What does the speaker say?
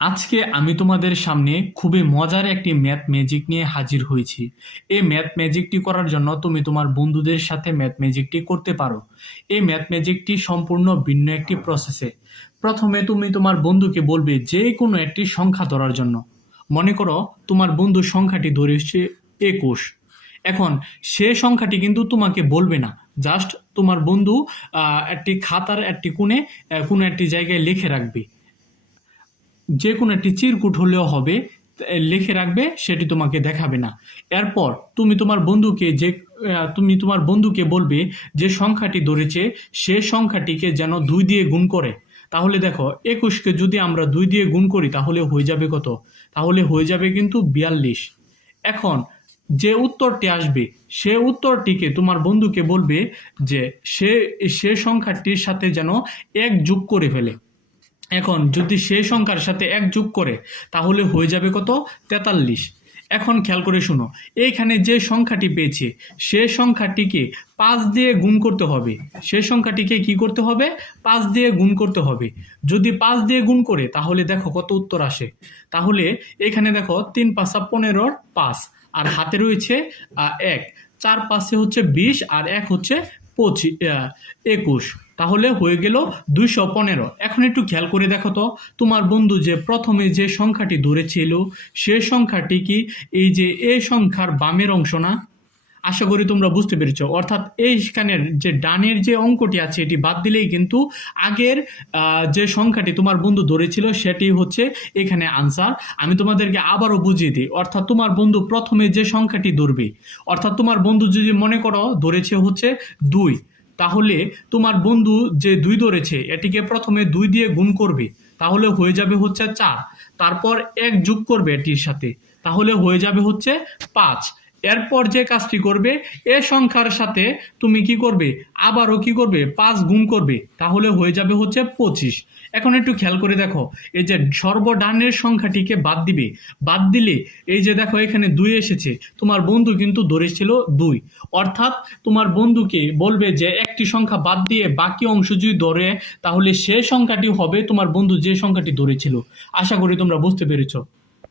আজকে আমি তোমাদের সামনে খুবই মজার একটি ম্যাথ ম্যাজিক নিয়ে হাজির হয়েছি। এই ম্যাথ ম্যাজিকটি করার জন্য তুমি তোমার বন্ধুদের সাথে ম্যাথ ম্যাজিকটি করতে পারো। এই ম্যাথ ম্যাজিকটি সম্পূর্ণ ভিন্ন একটি প্রসেসে। প্রথমে তুমি তোমার বন্ধুকে বলবে যে কোনো একটি সংখ্যা ধরার জন্য। মনে করো তোমার বন্ধুর সংখ্যাটি ধরেছে 21। এখন সে সংখ্যাটি কিন্তু তোমাকে বলবে না, জাস্ট তোমার বন্ধু একটি খাতার একটি কোণে কোনো একটি জায়গায় লিখে রাখবে। যে কোনো একটি চিরকুট হলেও হবে, লিখে রাখবে, সেটি তোমাকে দেখাবে না। এরপর তুমি তোমার বন্ধুকে বলবে যে সংখ্যাটি ধরেছে সে সংখ্যাটিকে যেন 2 দিয়ে গুণ করে। তাহলে দেখো 21কে যদি আমরা 2 দিয়ে গুণ করি তাহলে হয়ে যাবে কত? তাহলে হয়ে যাবে কিন্তু 42। এখন যে উত্তরটি আসবে সে উত্তরটিকে তোমার বন্ধুকে বলবে যে সে সে সংখ্যাটির সাথে যেন 1 যোগ করে ফেলে। এখন যদি সেই সংখ্যার সাথে 1 যোগ করে তাহলে হয়ে যাবে কত? 43। এখন খেয়াল করে শুনো, এইখানে যে সংখ্যাটি পেয়েছে সে সংখ্যাটিকে 5 দিয়ে গুণ করতে হবে। সে সংখ্যাটিকে কি করতে হবে? 5 দিয়ে গুণ করতে হবে। যদি 5 দিয়ে গুণ করে তাহলে দেখো কত উত্তর আসে। তাহলে এখানে দেখো 3 5 15 5, আর হাতে রয়েছে 1, 4 5 হচ্ছে 20, আর 1 হচ্ছে 21। তাহলে হয়ে গেল 215। এখন একটু খেয়াল করে দেখো তো, তোমার বন্ধু যে প্রথমে যে সংখ্যাটি ধরেছিল সে সংখ্যাটি কি এই যে এই সংখ্যার বামের অংশ না? আশা করি তোমরা বুঝতে পেরেছো। অর্থাৎ এইখানের যে ডানের যে অঙ্কটি আছে এটি বাদ দিলেই কিন্তু আগের যে সংখ্যাটি তোমার বন্ধু ধরেছিল সেটি হচ্ছে এখানে আনসার। আমি তোমাদেরকে আবারও বুঝিয়ে দিই। অর্থাৎ তোমার বন্ধু প্রথমে যে সংখ্যাটি ধরবে, অর্থাৎ তোমার বন্ধু যদি মনে করো ধরেছে হচ্ছে 2, তাহলে তোমার বন্ধু যে 2 ধরেছে এটিকে প্রথমে 2 দিয়ে গুণ করবে, তাহলে হয়ে যাবে হচ্ছে 4। তারপর 1 যোগ করবে এটির সাথে, তাহলে হয়ে যাবে হচ্ছে 5। এরপর যে কাজটি করবে, এ সংখ্যার সাথে তুমি কি করবে? আবারও কি করবে? 5 গুণ করবে, তাহলে হয়ে যাবে হচ্ছে 25। এখন একটু খেয়াল করে দেখো, এই যে সর্বডানের সংখ্যাটিকে বাদ দিবে। বাদ দিলে এই যে দেখো এখানে 2 এসেছে, তোমার বন্ধু কিন্তু ধরেছিল 2। অর্থাৎ তোমার বন্ধুকে বলবে যে একটি সংখ্যা বাদ দিয়ে বাকি অংশ যদি ধরে তাহলে সে সংখ্যাটি হবে তোমার বন্ধু যে সংখ্যাটি ধরেছিল। আশা করি তোমরা বুঝতে পেরেছো।